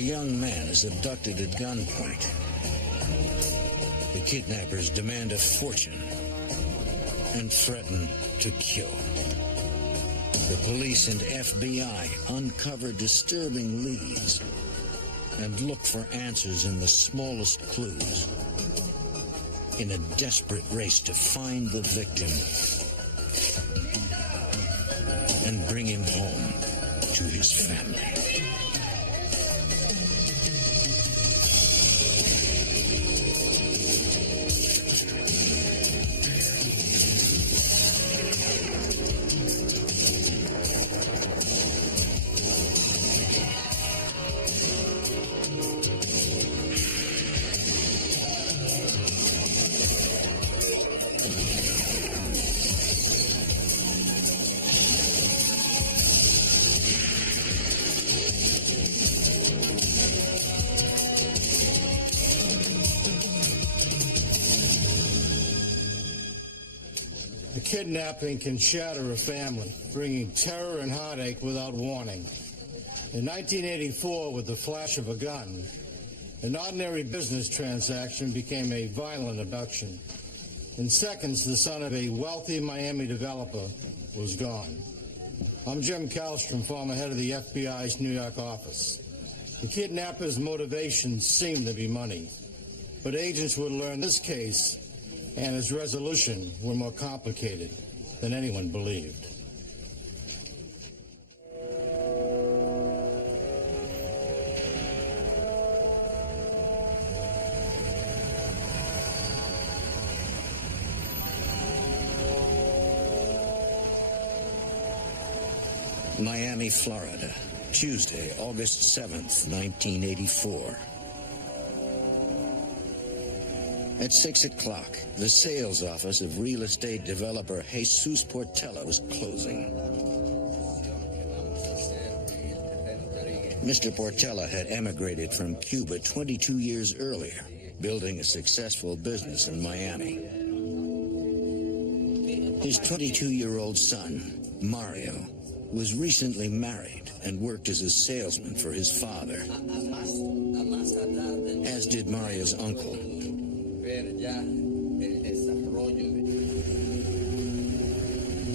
young man is abducted at gunpoint. The kidnappers demand a fortune and threaten to kill. The police and FBI uncover disturbing leads and look for answers in the smallest clues in a desperate race to find the victim and bring him home to his family. Kidnapping can shatter a family, bringing terror and heartache without warning. In 1984, with the flash of a gun, an ordinary business transaction became a violent abduction. In seconds, the son of a wealthy Miami developer was gone. I'm Jim Kallstrom, former head of the FBI's New York office. The kidnappers' motivations seemed to be money, but agents would learn this case and its resolution were more complicated than anyone believed. Miami, Florida, Tuesday, August 7th, 1984. At 6 o'clock, the sales office of real estate developer Jesus Portela was closing. Mr. Portela had emigrated from Cuba 22 years earlier, building a successful business in Miami. His 22-year-old son, Mario, was recently married and worked as a salesman for his father, as did Mario's uncle.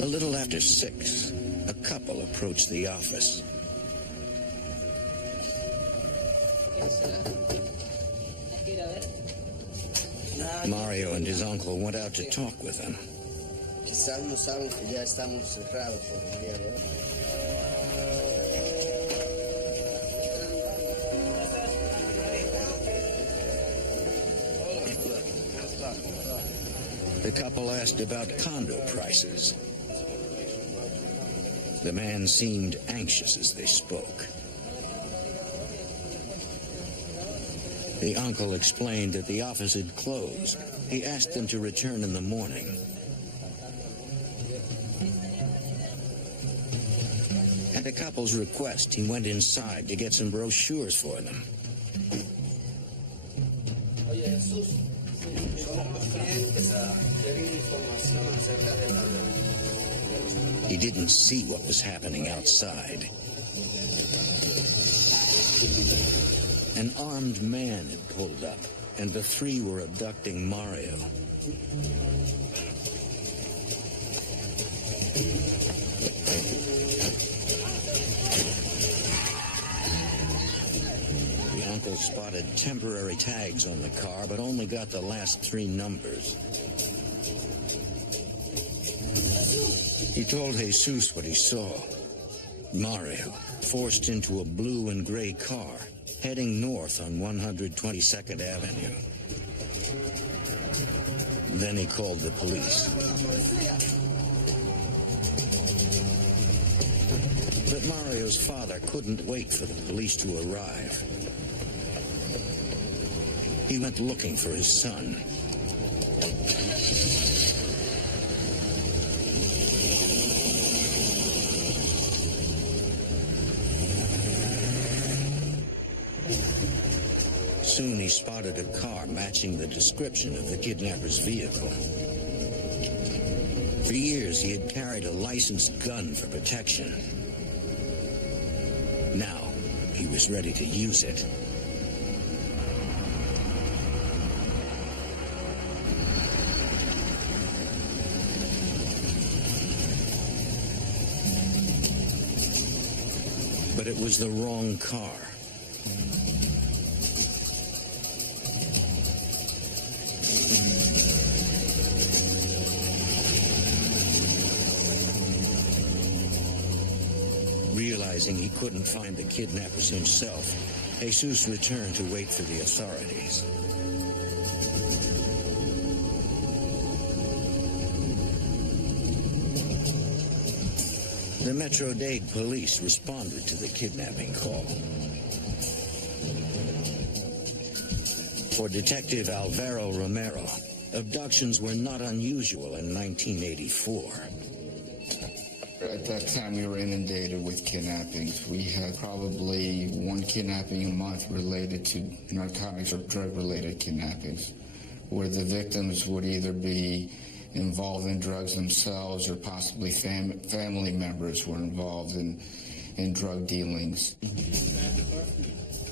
A little after 6, a couple approached the office. Mario and his uncle went out to talk with him. The couple asked about condo prices. The man seemed anxious as they spoke. The uncle explained that the office had closed. He asked them to return in the morning. At the couple's request, he went inside to get some brochures for them. He didn't see what was happening outside. An armed man had pulled up, and the three were abducting Mario. The uncle spotted temporary tags on the car, but only got the last 3 numbers. He told Jesus what he saw. Mario forced into a blue and gray car, heading north on 122nd Avenue. Then he called the police. But Mario's father couldn't wait for the police to arrive. He went looking for his son. Soon he spotted a car matching the description of the kidnapper's vehicle. For years, he had carried a licensed gun for protection. Now, he was ready to use it. But it was the wrong car. Realizing he couldn't find the kidnappers himself, Jesus returned to wait for the authorities. The Metro-Dade police responded to the kidnapping call. For Detective Alvaro Romero, abductions were not unusual in 1984. At that time, we were inundated with kidnappings. We had probably one kidnapping a month related to narcotics or drug-related kidnappings, where the victims would either be involved in drugs themselves or possibly family members were involved in drug dealings.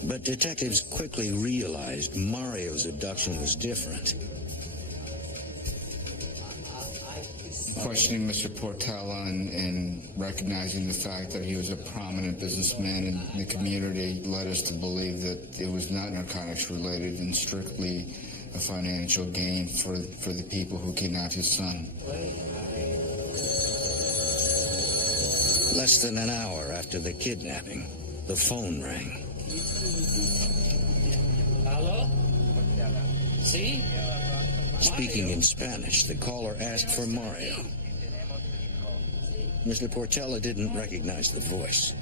But detectives quickly realized Mario's abduction was different. Questioning Mr. Portela and recognizing the fact that he was a prominent businessman in the community led us to believe that it was not narcotics related and strictly a financial gain for the people who kidnapped his son. Less than an hour after the kidnapping, the phone rang. Hello? See? Speaking in Spanish, the caller asked for Mario. Mr. Portela didn't recognize the voice.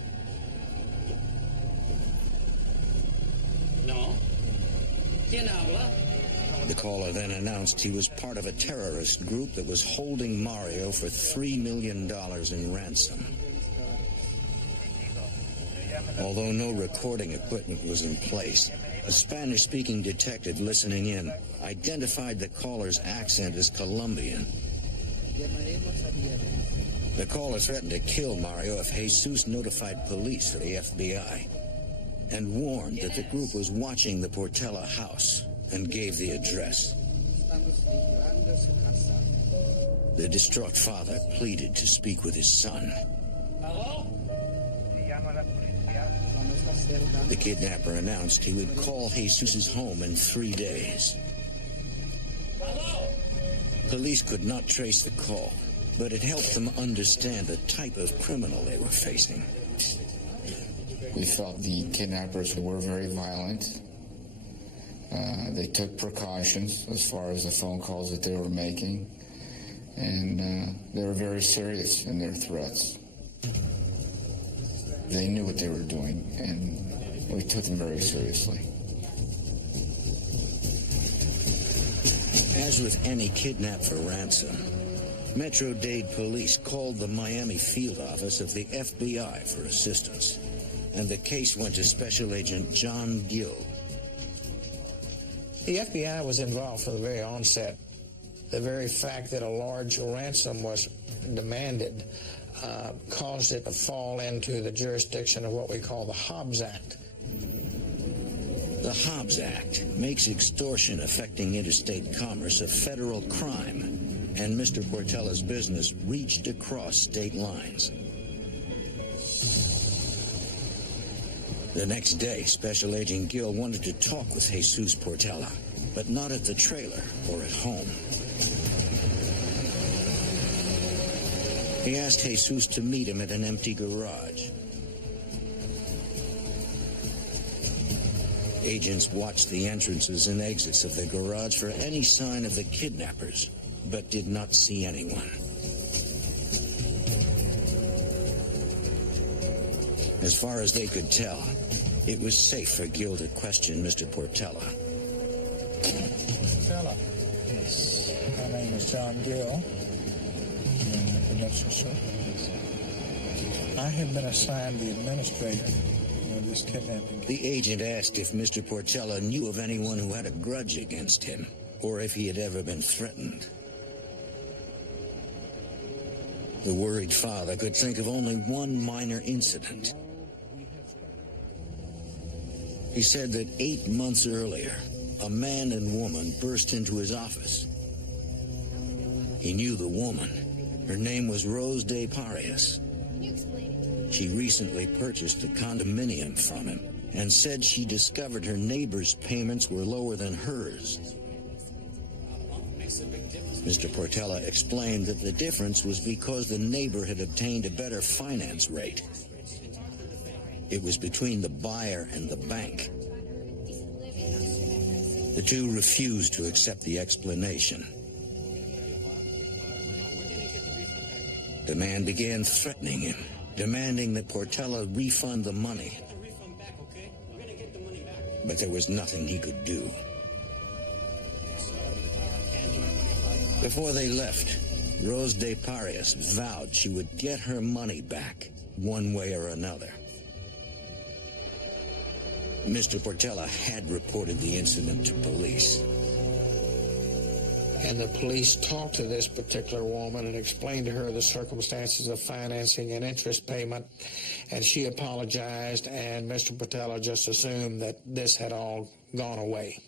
No. ¿Quién habla? The caller then announced he was part of a terrorist group that was holding Mario for $3 million in ransom. Although no recording equipment was in place, a Spanish-speaking detective listening in identified the caller's accent as Colombian. The caller threatened to kill Mario if Jesus notified police or the FBI, and warned that the group was watching the Portela house and gave the address. The distraught father pleaded to speak with his son. Hello? The kidnapper announced he would call Jesus' home in 3 days. Hello? Police could not trace the call, but it helped them understand the type of criminal they were facing. We felt the kidnappers were very violent. They took precautions as far as the phone calls that they were making, and they were very serious in their threats. They knew what they were doing, and we took them very seriously. As with any kidnap for ransom, Metro-Dade police called the Miami field office of the FBI for assistance, and the case went to Special Agent John Gill. The FBI was involved from the very onset. The very fact that a large ransom was demanded caused it to fall into the jurisdiction of what we call the Hobbs Act. The Hobbs Act makes extortion affecting interstate commerce a federal crime, and Mr. Portela's business reached across state lines. The next day, Special Agent Gill wanted to talk with Jesus Portela, but not at the trailer or at home. He asked Jesus to meet him at an empty garage. Agents watched the entrances and exits of the garage for any sign of the kidnappers, but did not see anyone. As far as they could tell, it was safe for Gill to question Mr. Portela. Portela? Yes. My name is John Gill. Sir. I have been assigned the administrator of this kidnapping. The agent asked if Mr. Portela knew of anyone who had a grudge against him, or if he had ever been threatened. The worried father could think of only one minor incident. He said that 8 months earlier, a man and woman burst into his office. He knew the woman. Her name was Rose de Parias. She recently purchased a condominium from him and said she discovered her neighbor's payments were lower than hers. Mr. Portela explained that the difference was because the neighbor had obtained a better finance rate. It was between the buyer and the bank. The two refused to accept the explanation. The man began threatening him, demanding that Portela refund the money. But there was nothing he could do. Before they left, Rose de Parias vowed she would get her money back, one way or another. Mr. Portela had reported the incident to police. And the police talked to this particular woman and explained to her the circumstances of financing and interest payment, and she apologized, and Mr. Portela just assumed that this had all gone away.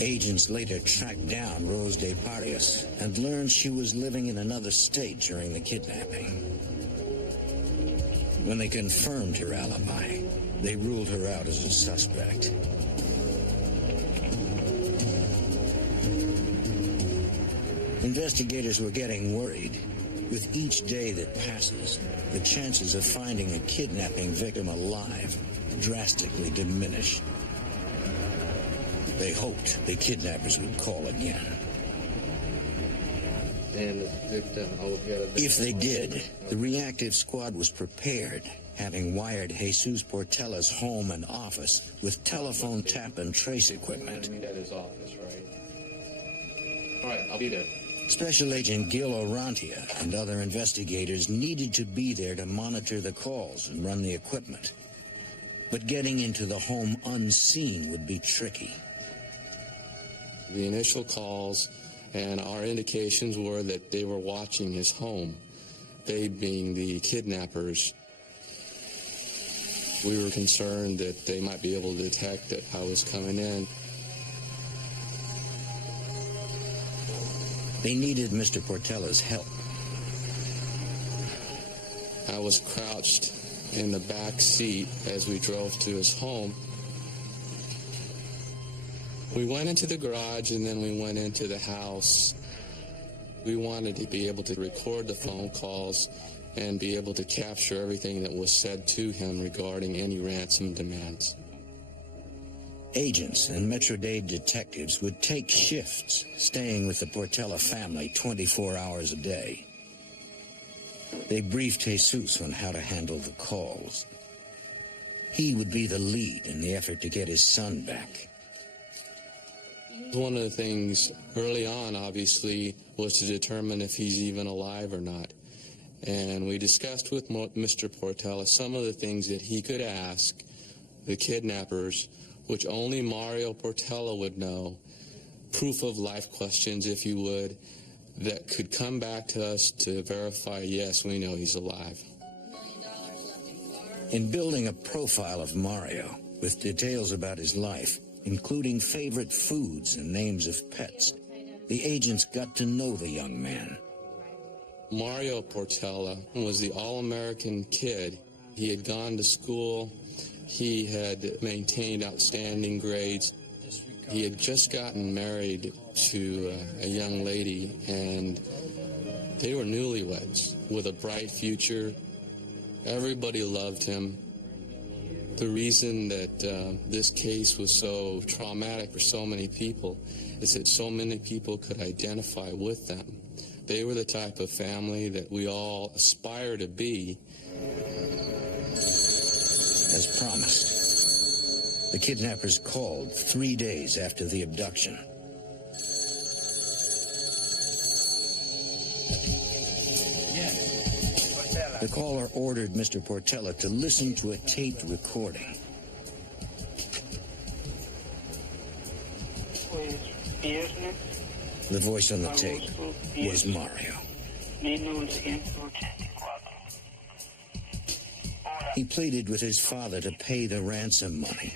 Agents later tracked down Rose de Parias and learned she was living in another state during the kidnapping. When they confirmed her alibi, they ruled her out as a suspect. Investigators were getting worried. With each day that passes, the chances of finding a kidnapping victim alive drastically diminish. They hoped the kidnappers would call again. And the victim, If they did, the reactive squad was prepared, having wired Jesus Portela's home and office with telephone tap and trace equipment. meet at his office, right? All right, I'll be there. Special Agent Gil Orantia and other investigators needed to be there to monitor the calls and run the equipment. But getting into the home unseen would be tricky. The initial calls and our indications were that they were watching his home, they being the kidnappers. We were concerned that they might be able to detect that I was coming in. They needed Mr. Portela's help. I was crouched in the back seat as we drove to his home. We went into the garage and then we went into the house. We wanted to be able to record the phone calls and be able to capture everything that was said to him regarding any ransom demands. Agents and Metro-Dade detectives would take shifts, staying with the Portela family 24 hours a day. They briefed Jesus on how to handle the calls. He would be the lead in the effort to get his son back. One of the things early on, obviously, was to determine if he's even alive or not. And we discussed with Mr. Portela some of the things that he could ask the kidnappers, which only Mario Portela would know, proof of life questions, if you would, that could come back to us to verify, yes, we know he's alive. In building a profile of Mario, with details about his life, including favorite foods and names of pets, the agents got to know the young man. Mario Portela was the all-American kid. He had gone to school. He had maintained outstanding grades. He had just gotten married to a young lady, and they were newlyweds with a bright future. Everybody loved him. The reason that this case was so traumatic for so many people is that so many people could identify with them. They were the type of family that we all aspire to be. As promised, the kidnappers called 3 days after the abduction. The caller ordered Mr. Portela to listen to a taped recording. The voice on the tape was Mario. 1984. Hola, He pleaded with his father to pay the ransom money,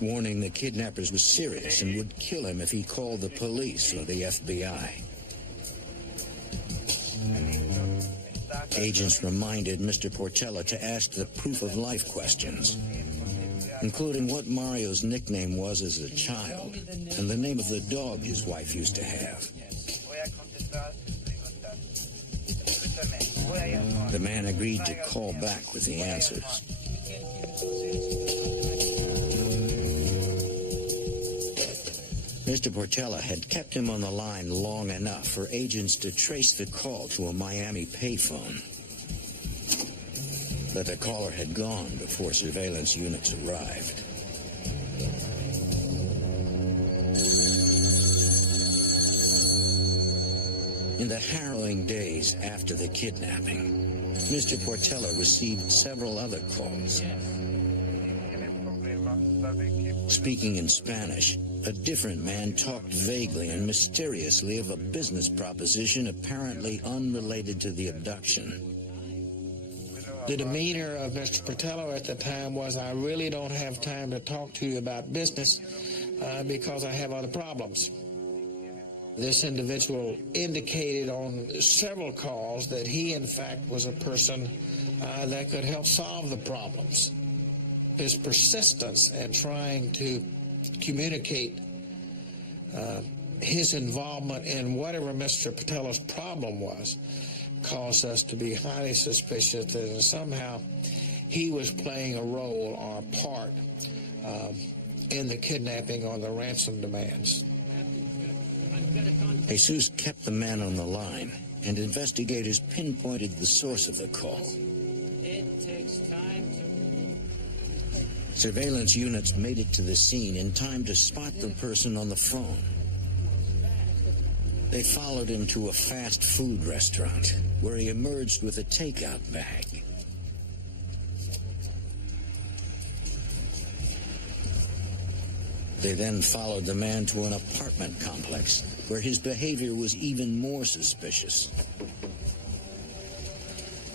warning the kidnappers was serious and would kill him if he called the police or the FBI. Agents reminded Mr. Portella to ask the proof-of-life questions, including what Mario's nickname was as a child and the name of the dog his wife used to have. The man agreed to call back with the answers. Mr. Portella had kept him on the line long enough for agents to trace the call to a Miami payphone. But the caller had gone before surveillance units arrived. In the harrowing days after the kidnapping, Mr. Portella received several other calls. Speaking in Spanish, a different man talked vaguely and mysteriously of a business proposition apparently unrelated to the abduction. The demeanor of Mr. Portella at the time was, I really don't have time to talk to you about business because I have other problems. This individual indicated on several calls that he, in fact, was a person that could help solve the problems. His persistence in trying to communicate his involvement in whatever Mr. Portella's problem was caused us to be highly suspicious that somehow he was playing a role or a part in the kidnapping or the ransom demands. Jesus kept the man on the line, and investigators pinpointed the source of the call. It takes time to... Surveillance units made it to the scene in time to spot the person on the phone. They followed him to a fast food restaurant, where he emerged with a takeout bag. They then followed the man to an apartment complex, where his behavior was even more suspicious.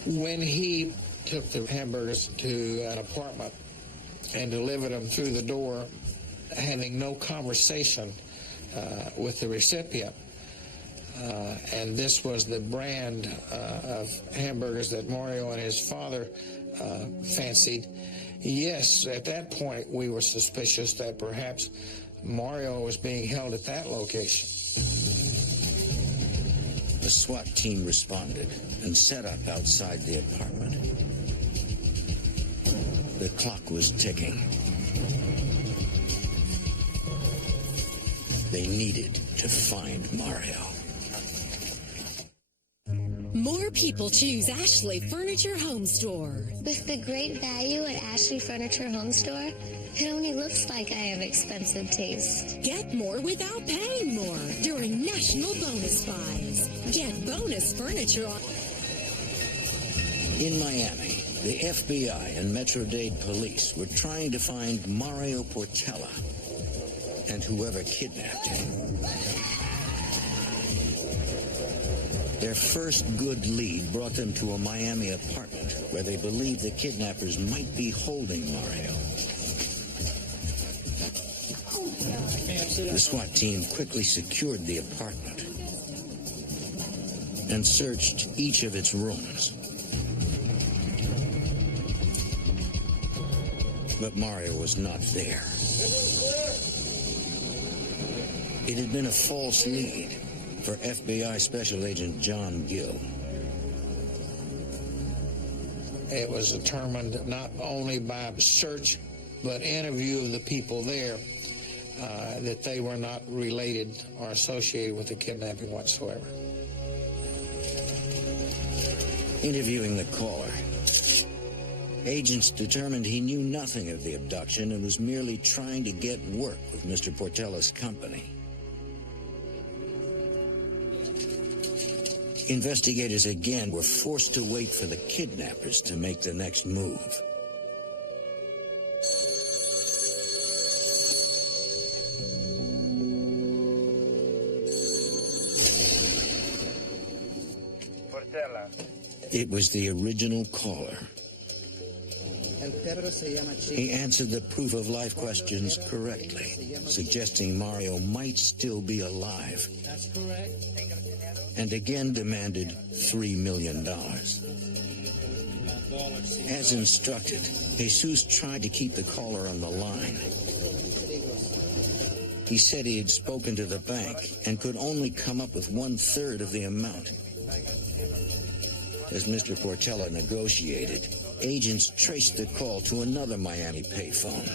When he took the hamburgers to an apartment and delivered them through the door, having no conversation with the recipient, and this was the brand of hamburgers that Mario and his father fancied. Yes, at that point we were suspicious that perhaps Mario was being held at that location. The SWAT team responded and set up outside the apartment. The clock was ticking. They needed to find Mario. More people choose Ashley Furniture Home Store. With the great value at Ashley Furniture Home Store, it only looks like I have expensive taste. Get more without paying more during National Bonus Buys. Get bonus furniture on... In Miami, the FBI and Metro-Dade police were trying to find Mario Portella and whoever kidnapped him. Their first good lead brought them to a Miami apartment where they believed the kidnappers might be holding Mario. The SWAT team quickly secured the apartment and searched each of its rooms. But Mario was not there. It had been a false lead for FBI Special Agent John Gill. It was determined not only by search but interview of the people there that they were not related or associated with the kidnapping whatsoever. Interviewing the caller, agents determined he knew nothing of the abduction and was merely trying to get work with Mr. Portella's company. Investigators again were forced to wait for the kidnappers to make the next move. Portella. It was the original caller. He answered the proof of life questions correctly, suggesting Mario might still be alive, and again demanded $3 million. As instructed, Jesus tried to keep the caller on the line. He said he had spoken to the bank and could only come up with 1/3 of the amount. As Mr. Portella negotiated, agents traced the call to another Miami payphone.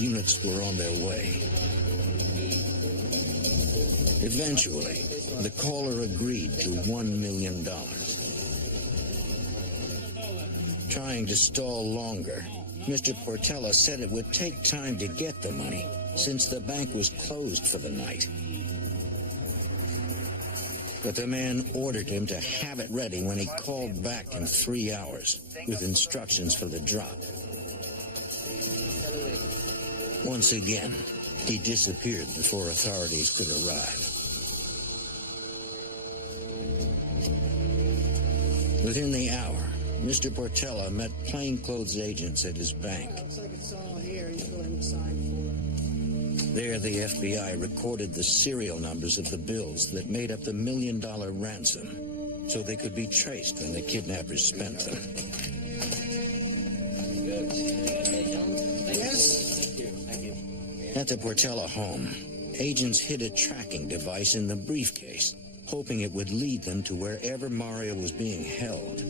Units were on their way. Eventually, the caller agreed to $1 million. Trying to stall longer, Mr. Portella said it would take time to get the money since the bank was closed for the night. But the man ordered him to have it ready when he called back in 3 hours with instructions for the drop. Once again, he disappeared before authorities could arrive. Within the hour, Mr. Portella met plainclothes agents at his bank. There, the FBI recorded the serial numbers of the bills that made up the $1 million ransom, so they could be traced when the kidnappers spent them. At the Portella home, agents hid a tracking device in the briefcase, hoping it would lead them to wherever Mario was being held.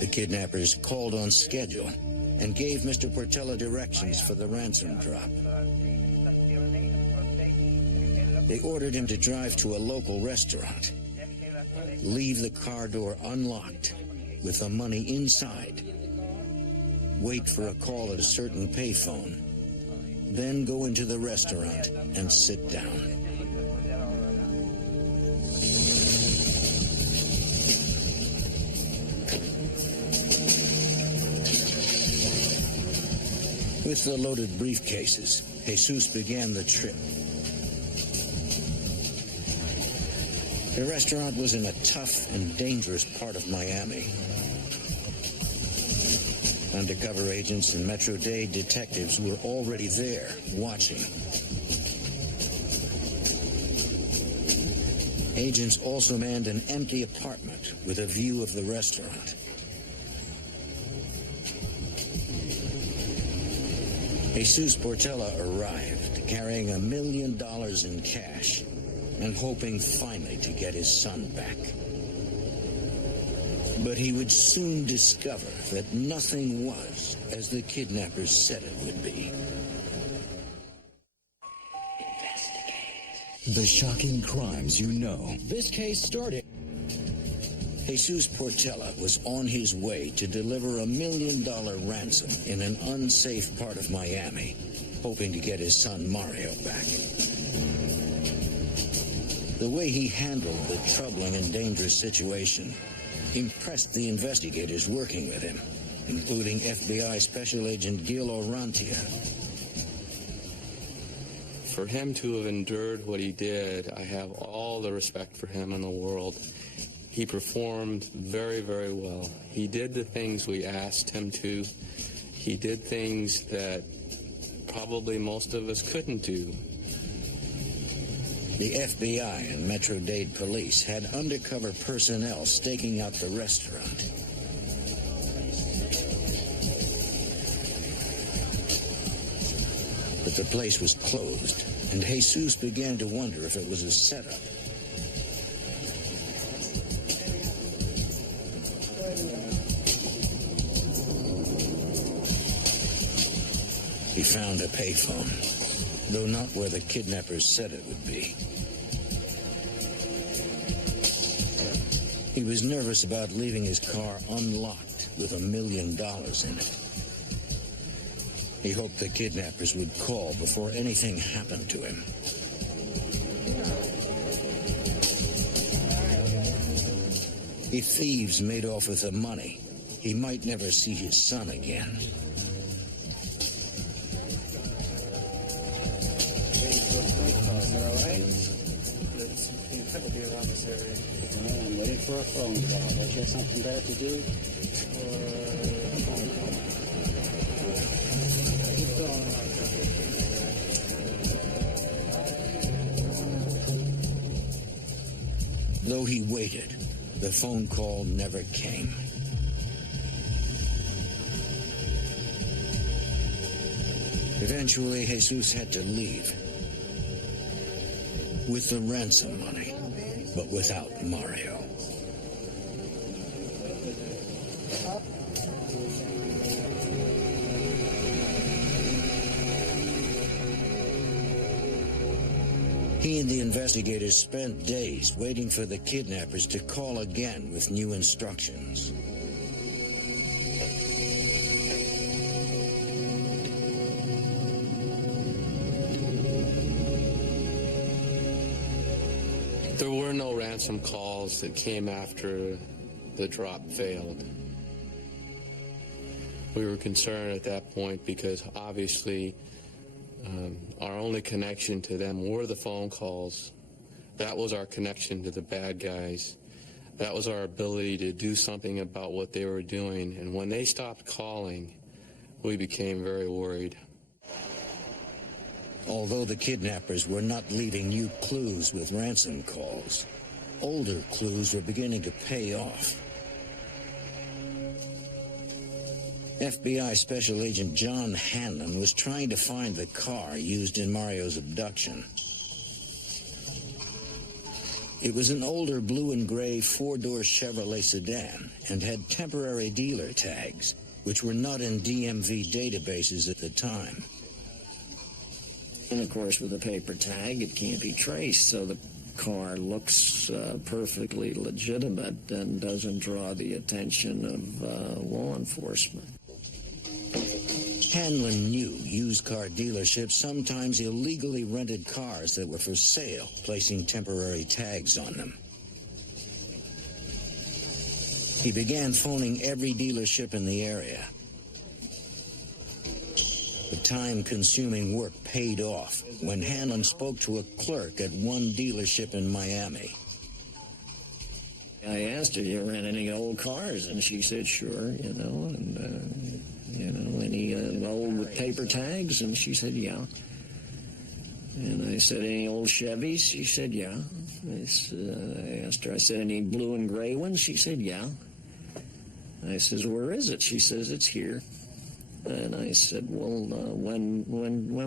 The kidnappers called on schedule and gave Mr. Portella directions for the ransom drop. They ordered him to drive to a local restaurant, leave the car door unlocked with the money inside, wait for a call at a certain payphone, then go into the restaurant and sit down. With the loaded briefcases, Jesus began the trip. The restaurant was in a tough and dangerous part of Miami. Undercover agents and Metro-Dade detectives were already there, watching. Agents also manned an empty apartment with a view of the restaurant. Jesus Portella arrived, carrying $1 million in cash and hoping finally to get his son back. But he would soon discover that nothing was as the kidnappers said it would be. The shocking crimes you know. This case started. Jesus Portella was on his way to deliver $1 million ransom in an unsafe part of Miami, hoping to get his son Mario back. The way he handled the troubling and dangerous situation impressed the investigators working with him, including FBI Special Agent Gil Orantia. For him to have endured what he did, I have all the respect for him in the world. He performed very, very well. He did the things we asked him to. He did things that probably most of us couldn't do. The FBI and Metro-Dade police had undercover personnel staking out the restaurant. But the place was closed, and Jesus began to wonder if it was a setup. He found a payphone, though not where the kidnappers said it would be. He was nervous about leaving his car unlocked with $1 million in it. He hoped the kidnappers would call before anything happened to him. If thieves made off with the money, he might never see his son again. you around this area? Well, I'm waiting for a phone call. Don't you have something better to do? Or a phone call? Keep going. Though he waited, the phone call never came. Eventually, Jesus had to leave with the ransom money, but without Mario. He and the investigators spent days waiting for the kidnappers to call again with new instructions. There were no ransom calls that came after the drop failed. We were concerned at that point because obviously our only connection to them were the phone calls. That was our connection to the bad guys. That was our ability to do something about what they were doing. And when they stopped calling, we became very worried. Although the kidnappers were not leaving new clues with ransom calls, older clues were beginning to pay off. FBI Special Agent John Hanlon was trying to find the car used in Mario's abduction. It was an older blue and gray four-door Chevrolet sedan and had temporary dealer tags, which were not in DMV databases at the time. And of course, with a paper tag, it can't be traced, so the car looks perfectly legitimate and doesn't draw the attention of law enforcement. Hanlon knew used car dealerships sometimes illegally rented cars that were for sale, placing temporary tags on them. He began phoning every dealership in the area. The time-consuming work paid off when Hanlon spoke to a clerk at one dealership in Miami. I asked her, you rent any old cars? And she said, sure, you know, and, any old with paper tags? And she said, yeah. And I said, any old Chevys? She said, yeah. I asked her, I said, any blue and gray ones? She said, yeah. I says, where is it? She says, it's here. And I said, well, when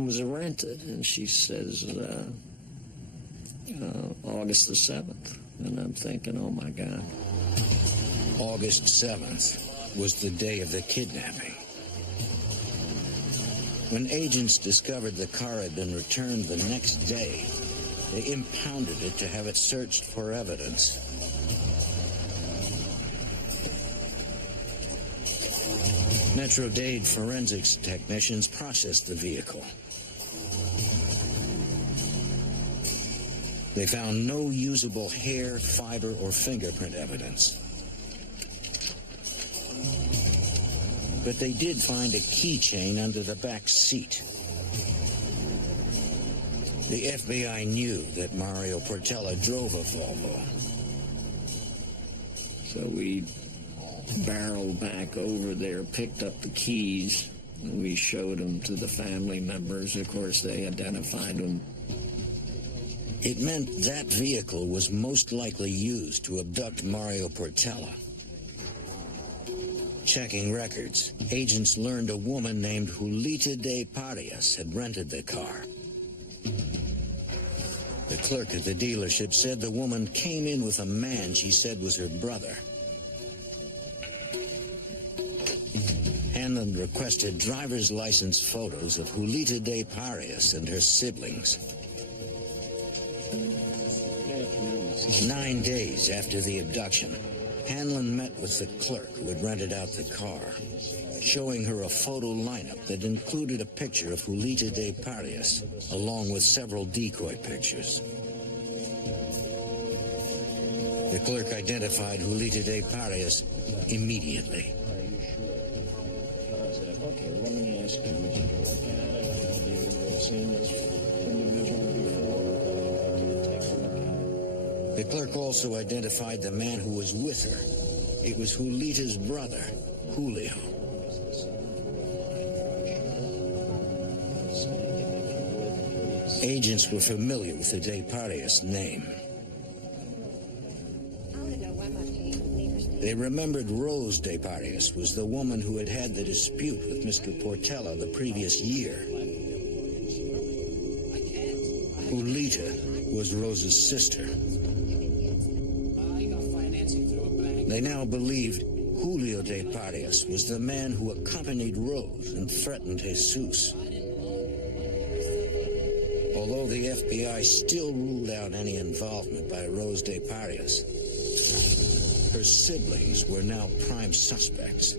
was it rented? And she says, August the 7th. And I'm thinking, oh, my God. August 7th was the day of the kidnapping. When agents discovered the car had been returned the next day, they impounded it to have it searched for evidence. Metro-Dade forensics technicians processed the vehicle. They found no usable hair, fiber, or fingerprint evidence. But they did find a keychain under the back seat. The FBI knew that Mario Portella drove a Volvo. So we barreled back over there, picked up the keys, and we showed them to the family members. Of course, they identified them. It meant that vehicle was most likely used to abduct Mario Portella. Checking records, agents learned a woman named Julita de Parias had rented the car. The clerk at the dealership said the woman came in with a man she said was her brother. Hanlon requested driver's license photos of Julita de Parias and her siblings. 9 days after the abduction, Hanlon met with the clerk who had rented out the car, showing her a photo lineup that included a picture of Julita de Parias, along with several decoy pictures. The clerk identified Julita de Parias immediately. Okay, let me ask you, would you look at it? Have you seen this individual before? Take a look at it. The clerk also identified the man who was with her. It was Julita's brother, Julio. Agents were familiar with the De Parias name. They remembered Rose De Parias was the woman who had had the dispute with Mr. Portela the previous year. Julita was Rose's sister. They now believed Julio De Parias was the man who accompanied Rose and threatened Jesus. Although the FBI still ruled out any involvement by Rose De Parias, her siblings were now prime suspects.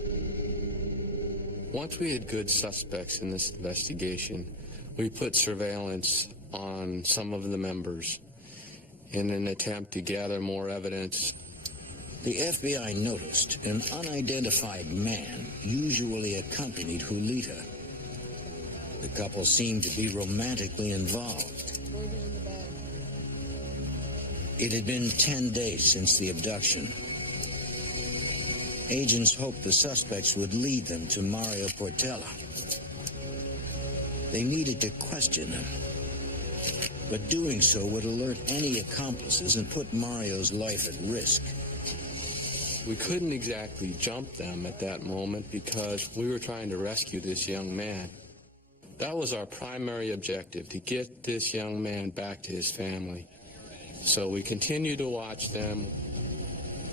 Once we had good suspects in this investigation, we put surveillance on some of the members in an attempt to gather more evidence. The FBI noticed an unidentified man usually accompanied Julita. The couple seemed to be romantically involved. It had been 10 days since the abduction. Agents hoped the suspects would lead them to Mario Portela. They needed to question him, but doing so would alert any accomplices and put Mario's life at risk. We couldn't exactly jump them at that moment because we were trying to rescue this young man. That was our primary objective, to get this young man back to his family. So we continued to watch them.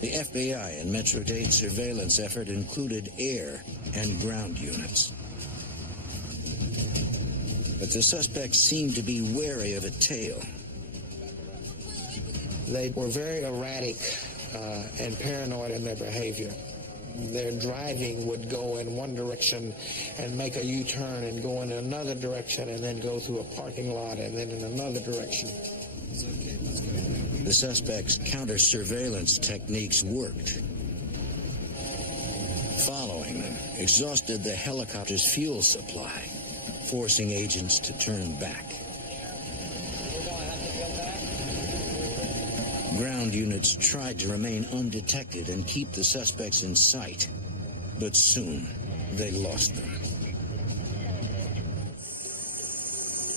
The FBI and Metro Dade surveillance effort included air and ground units. But the suspects seemed to be wary of a tail. They were very erratic and paranoid in their behavior. Their driving would go in one direction and make a U-turn and go in another direction and then go through a parking lot and then in another direction. The suspects' counter-surveillance techniques worked. Following them exhausted the helicopter's fuel supply, forcing agents to turn back. Ground units tried to remain undetected and keep the suspects in sight, but soon they lost them.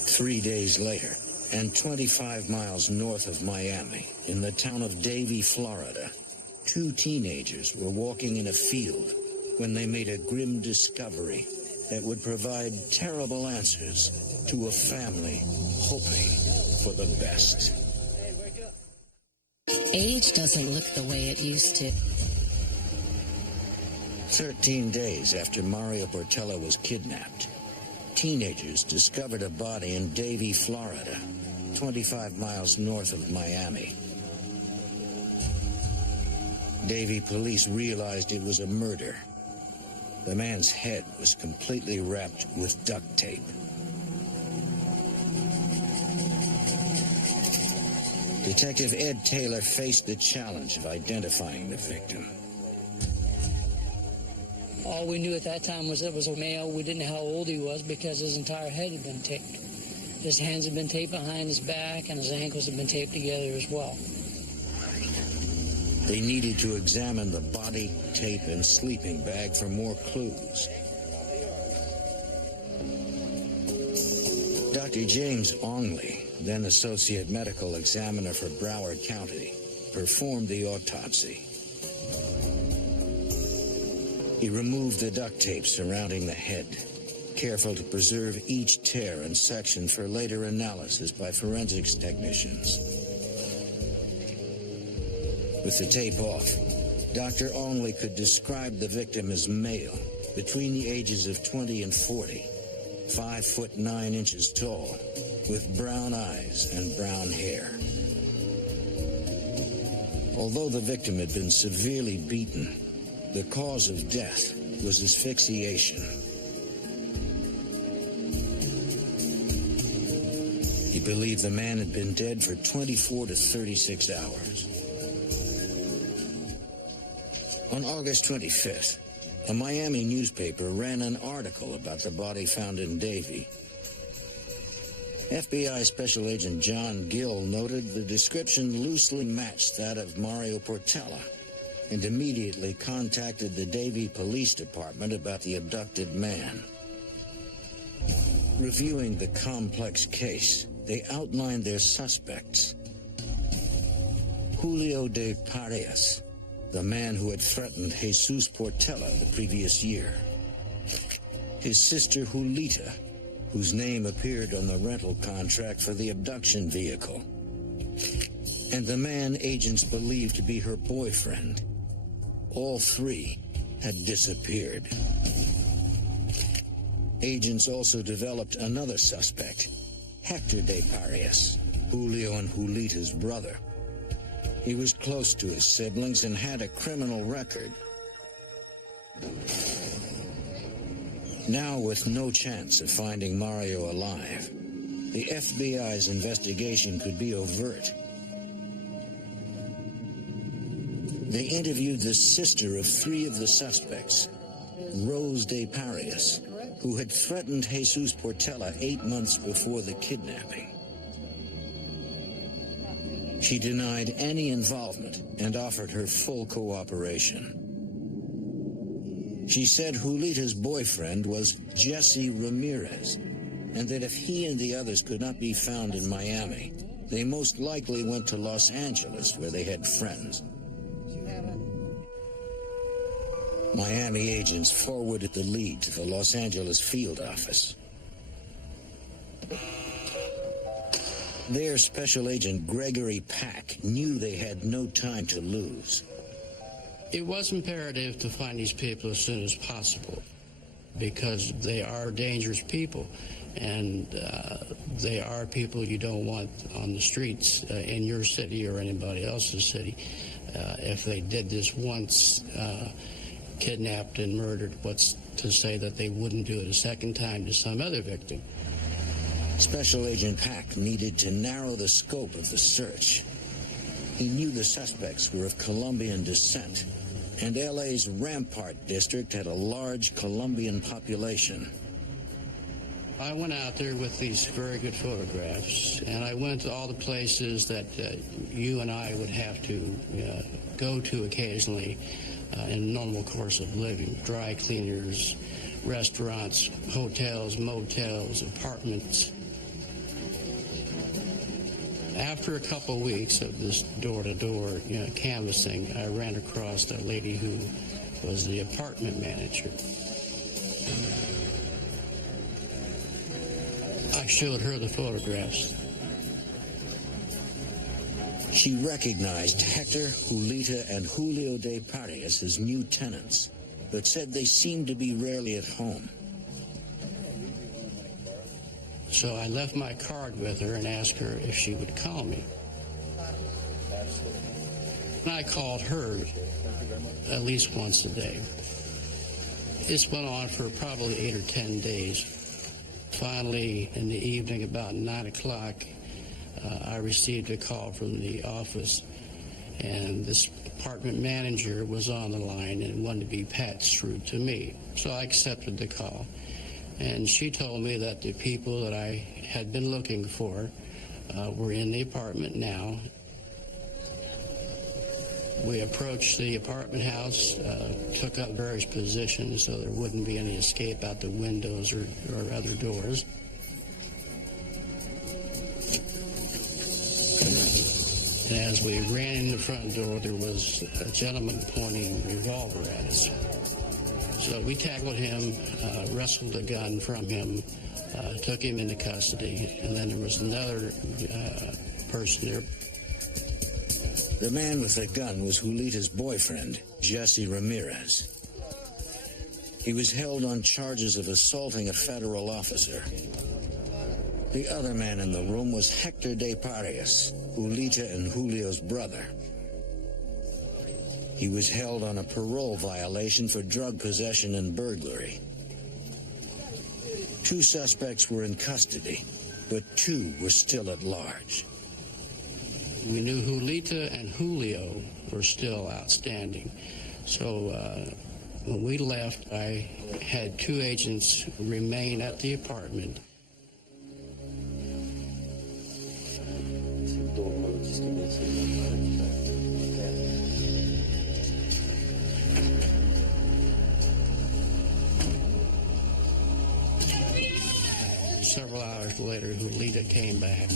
3 days later, and 25 miles north of Miami, in the town of Davie, Florida, 2 teenagers were walking in a field when they made a grim discovery that would provide terrible answers to a family hoping for the best. Age doesn't look the way it used to. 13 days after Mario Portela was kidnapped, teenagers discovered a body in Davie, Florida, 25 miles north of Miami. Davie police realized it was a murder. The man's head was completely wrapped with duct tape. Detective Ed Taylor faced the challenge of identifying the victim. All we knew at that time was it was a male. We didn't know how old he was because his entire head had been taped. His hands had been taped behind his back and his ankles had been taped together as well. They needed to examine the body, tape, and sleeping bag for more clues. Dr. James Ongley, then Associate Medical Examiner for Broward County, performed the autopsy. He removed the duct tape surrounding the head, careful to preserve each tear and section for later analysis by forensics technicians. With the tape off, Dr. Ongley could describe the victim as male, between the ages of 20 and 40, 5 foot 9 inches tall, with brown eyes and brown hair. Although the victim had been severely beaten, the cause of death was asphyxiation. He believed the man had been dead for 24 to 36 hours. On August 25th, a Miami newspaper ran an article about the body found in Davie. FBI Special Agent John Gill noted the description loosely matched that of Mario Portela and immediately contacted the Davie Police Department about the abducted man. Reviewing the complex case, they outlined their suspects. Julio de Parias, the man who had threatened Jesus Portela the previous year. His sister Julita, whose name appeared on the rental contract for the abduction vehicle. And the man agents believed to be her boyfriend. All three had disappeared. Agents also developed another suspect, Hector de Parias, Julio and Julita's brother. He was close to his siblings and had a criminal record. Now, with no chance of finding Mario alive, the FBI's investigation could be overt. They interviewed the sister of three of the suspects, Rose de Parias, who had threatened Jesus Portela 8 months before the kidnapping. She denied any involvement and offered her full cooperation. She said Julita's boyfriend was Jesse Ramirez, and that if he and the others could not be found in Miami, they most likely went to Los Angeles, where they had friends. Miami agents forwarded the lead to the Los Angeles field office. There, Special Agent Gregory Pack knew they had no time to lose. It was imperative to find these people as soon as possible because they are dangerous people, and they are people you don't want on the streets in your city or anybody else's city. If they did this once, kidnapped and murdered, what's to say that they wouldn't do it a second time to some other victim? Special Agent Pack needed to narrow the scope of the search. He knew the suspects were of Colombian descent, and LA's Rampart district had a large Colombian population. I went out there with these very good photographs, and I went to all the places that you and I would have to go to occasionally in a normal course of living. Dry cleaners, restaurants, hotels, motels, apartments. After a couple weeks of this door-to-door canvassing, I ran across a lady who was the apartment manager. I showed her the photographs. She recognized Hector, Julita, and Julio de Parias as new tenants, but said they seemed to be rarely at home. So I left my card with her and asked her if she would call me. And I called her at least once a day. This went on for probably 8 or 10 days. Finally, in the evening, about 9 o'clock, I received a call from the office, and this apartment manager was on the line and wanted to be patched through to me. So I accepted the call. And she told me that the people that I had been looking for were in the apartment now. We approached the apartment house, took up various positions so there wouldn't be any escape out the windows or other doors. And as we ran in the front door, there was a gentleman pointing a revolver at us. So we tackled him, wrestled a gun from him, took him into custody, and then there was another person there. The man with the gun was Julita's boyfriend, Jesse Ramirez. He was held on charges of assaulting a federal officer. The other man in the room was Hector de Parias, Julita and Julio's brother. He was held on a parole violation for drug possession and burglary. 2 suspects were in custody, but 2 were still at large. We knew Julita and Julio were still outstanding. So when we left, I had 2 agents remain at the apartment. several hours later, Julita came back.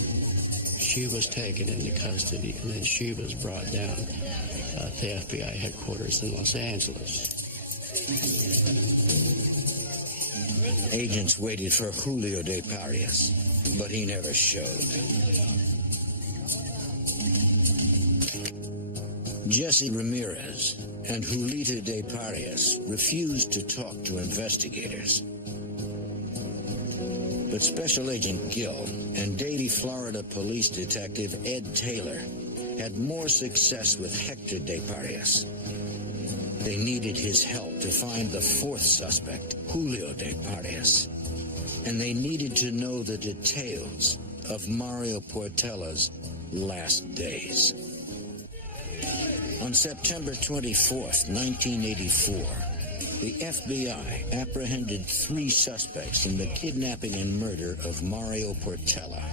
She was taken into custody, and then she was brought down to FBI headquarters in Los Angeles. Agents waited for Julio de Parias, but he never showed. Jesse Ramirez and Julita de Parias refused to talk to investigators. But Special Agent Gill and Davie, Florida Police Detective Ed Taylor had more success with Hector de Parias. They needed his help to find the fourth suspect, Julio de Parias. And they needed to know the details of Mario Portella's last days. On September 24th, 1984, the FBI apprehended 3 suspects in the kidnapping and murder of Mario Portella.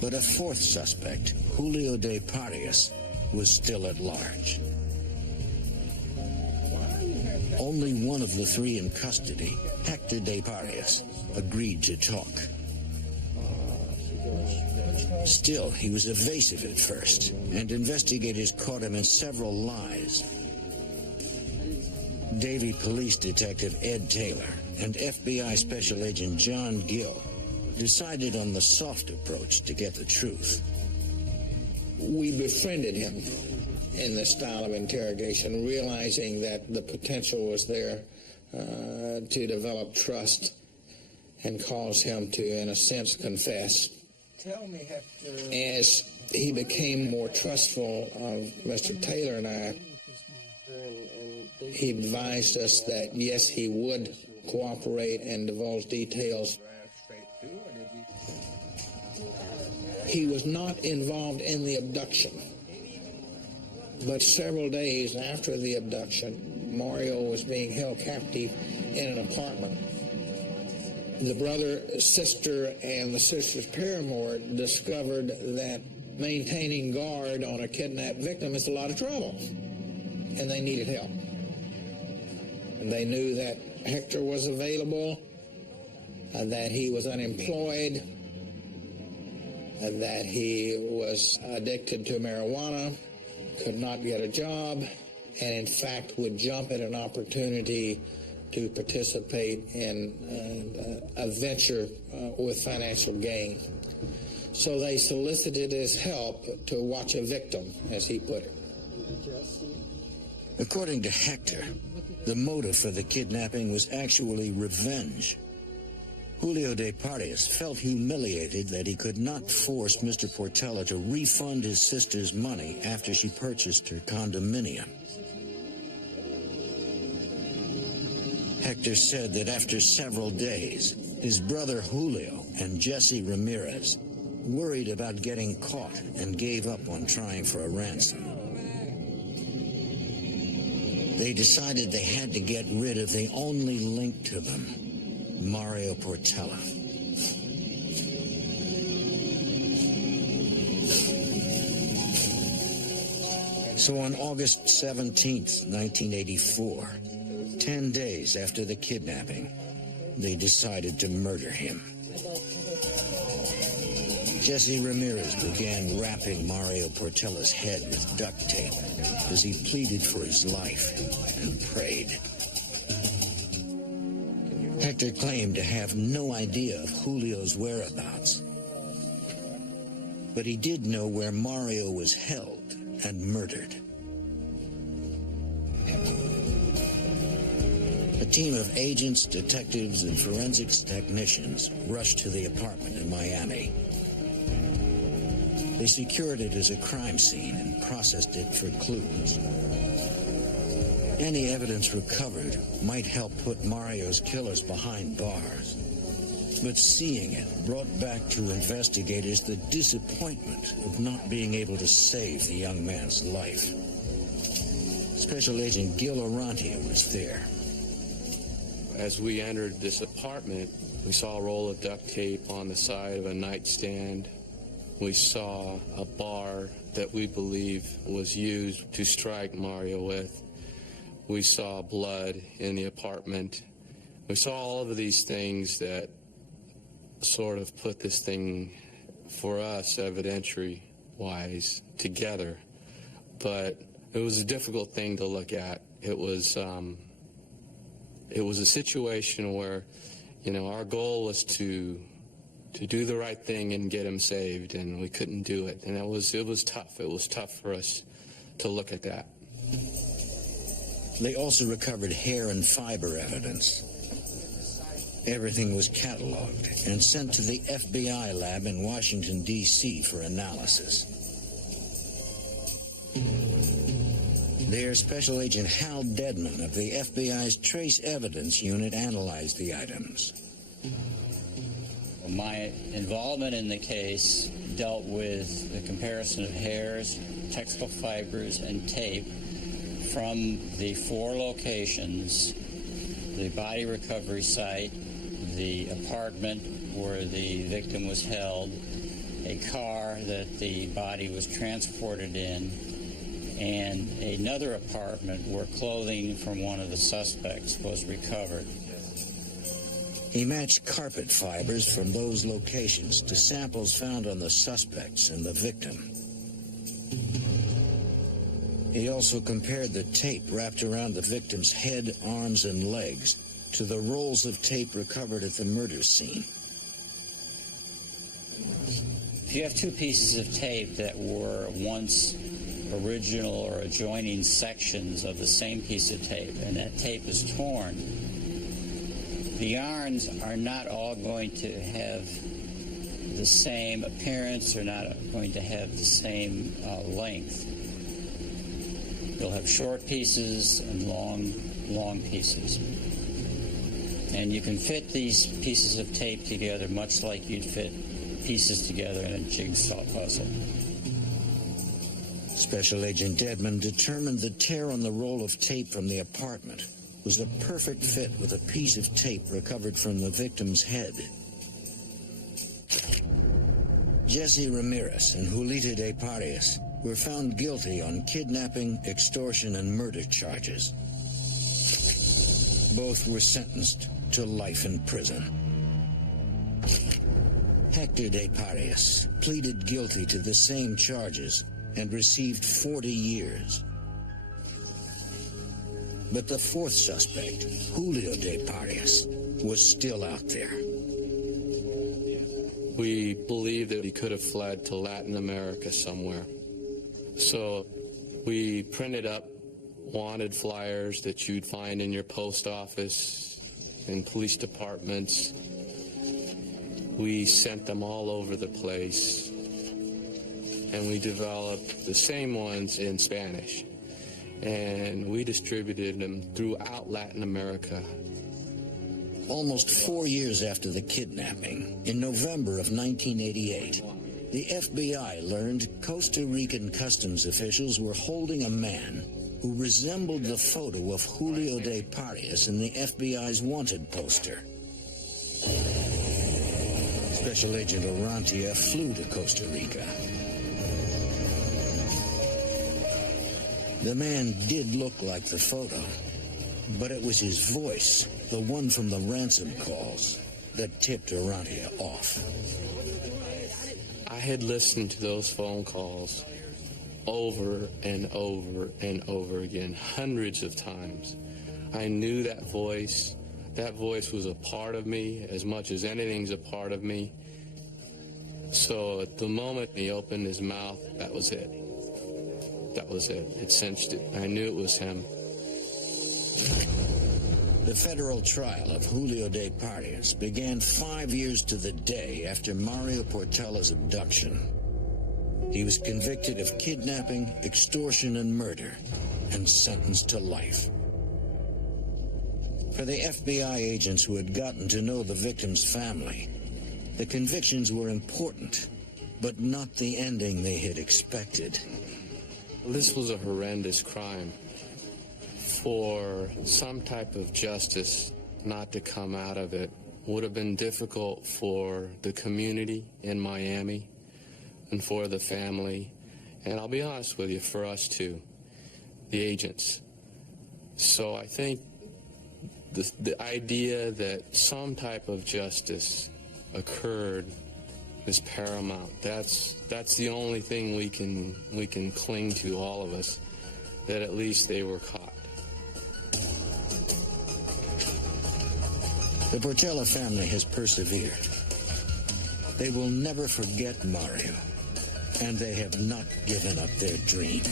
But a 4th suspect, Julio de Parias, was still at large. Only one of the 3 in custody, Hector de Parias, agreed to talk. Still, he was evasive at first, and investigators caught him in several lies. Davie Police Detective Ed Taylor and FBI Special Agent John Gill decided on the soft approach to get the truth. We befriended him in this style of interrogation, realizing that the potential was there to develop trust and cause him to, in a sense, confess. Tell me, Hector. As he became more trustful of Mr. Taylor and I, he advised us that, yes, he would cooperate and divulge details. He was not involved in the abduction. But several days after the abduction, Mario was being held captive in an apartment. The brother, sister, and the sister's paramour discovered that maintaining guard on a kidnapped victim is a lot of trouble, and they needed help. And they knew that Hector was available, that he was unemployed, that he was addicted to marijuana, could not get a job, and in fact would jump at an opportunity to participate in a venture with financial gain. So they solicited his help to watch a victim, as he put it. According to Hector, the motive for the kidnapping was actually revenge. Julio de Parias felt humiliated that he could not force Mr. Portella to refund his sister's money after she purchased her condominium. Hector said that after several days, his brother Julio and Jesse Ramirez worried about getting caught and gave up on trying for a ransom. They decided they had to get rid of the only link to them, Mario Portella. So on August 17th, 1984, 10 days after the kidnapping, they decided to murder him. Jesse Ramirez began wrapping Mario Portella's head with duct tape as he pleaded for his life and prayed. Hector claimed to have no idea of Julio's whereabouts, but he did know where Mario was held and murdered. A team of agents, detectives, and forensics technicians rushed to the apartment in Miami. They secured it as a crime scene and processed it for clues. Any evidence recovered might help put Mario's killers behind bars. But seeing it brought back to investigators the disappointment of not being able to save the young man's life. Special Agent Gil Orantia was there. As we entered this apartment, we saw a roll of duct tape on the side of a nightstand. We saw a bar that we believe was used to strike Mario with. We saw blood in the apartment. We saw all of these things that sort of put this thing, for us, evidentiary-wise, together. But it was a difficult thing to look at. It was a situation where, you know, our goal was to do the right thing and get him saved, and we couldn't do it. And it was tough. It was tough for us to look at that. They also recovered hair and fiber evidence. Everything was cataloged and sent to the FBI lab in Washington, D.C. for analysis. There, Special Agent Hal Dedman of the FBI's Trace Evidence Unit analyzed the items. My involvement in the case dealt with the comparison of hairs, textile fibers, and tape from the 4 locations: the body recovery site, the apartment where the victim was held, a car that the body was transported in, and another apartment where clothing from one of the suspects was recovered. He matched carpet fibers from those locations to samples found on the suspects and the victim. He also compared the tape wrapped around the victim's head, arms, and legs to the rolls of tape recovered at the murder scene. If you have 2 pieces of tape that were once original or adjoining sections of the same piece of tape, and that tape is torn, the yarns are not all going to have the same appearance, or not going to have the same length. You'll have short pieces and long pieces. And you can fit these pieces of tape together much like you'd fit pieces together in a jigsaw puzzle. Special Agent Dedman determined the tear on the roll of tape from the apartment was a perfect fit with a piece of tape recovered from the victim's head. Jesse Ramirez and Julita de Parias were found guilty on kidnapping, extortion, and murder charges. Both were sentenced to life in prison. Hector de Parias pleaded guilty to the same charges and received 40 years. But the 4th suspect, Julio de Parias, was still out there. We believe that he could have fled to Latin America somewhere. So we printed up wanted flyers that you'd find in your post office, in police departments. We sent them all over the place, and we developed the same ones in Spanish, and we distributed them throughout Latin America. Almost 4 years after the kidnapping, in November of 1988, the FBI learned Costa Rican customs officials were holding a man who resembled the photo of Julio de Parias in the FBI's wanted poster. Special Agent Orantia flew to Costa Rica. The man did look like the photo, but it was his voice, the one from the ransom calls, that tipped Orantia off. I had listened to those phone calls over and over and over again, hundreds of times. I knew that voice. That voice was a part of me as much as anything's a part of me. So at the moment he opened his mouth, that was it. That was it. It cinched it. I knew it was him. The federal trial of Julio de Parias began 5 years to the day after Mario Portella's abduction. He was convicted of kidnapping, extortion, and murder, and sentenced to life. For the FBI agents who had gotten to know the victim's family, the convictions were important, but not the ending they had expected. This was a horrendous crime. For some type of justice not to come out of it would have been difficult for the community in Miami and for the family, and I'll be honest with you, for us too, the agents. So I think the idea that some type of justice occurred is paramount. That's the only thing we can cling to, all of us, that at least they were caught. The Portella family has persevered. They will never forget Mario, and they have not given up their dream.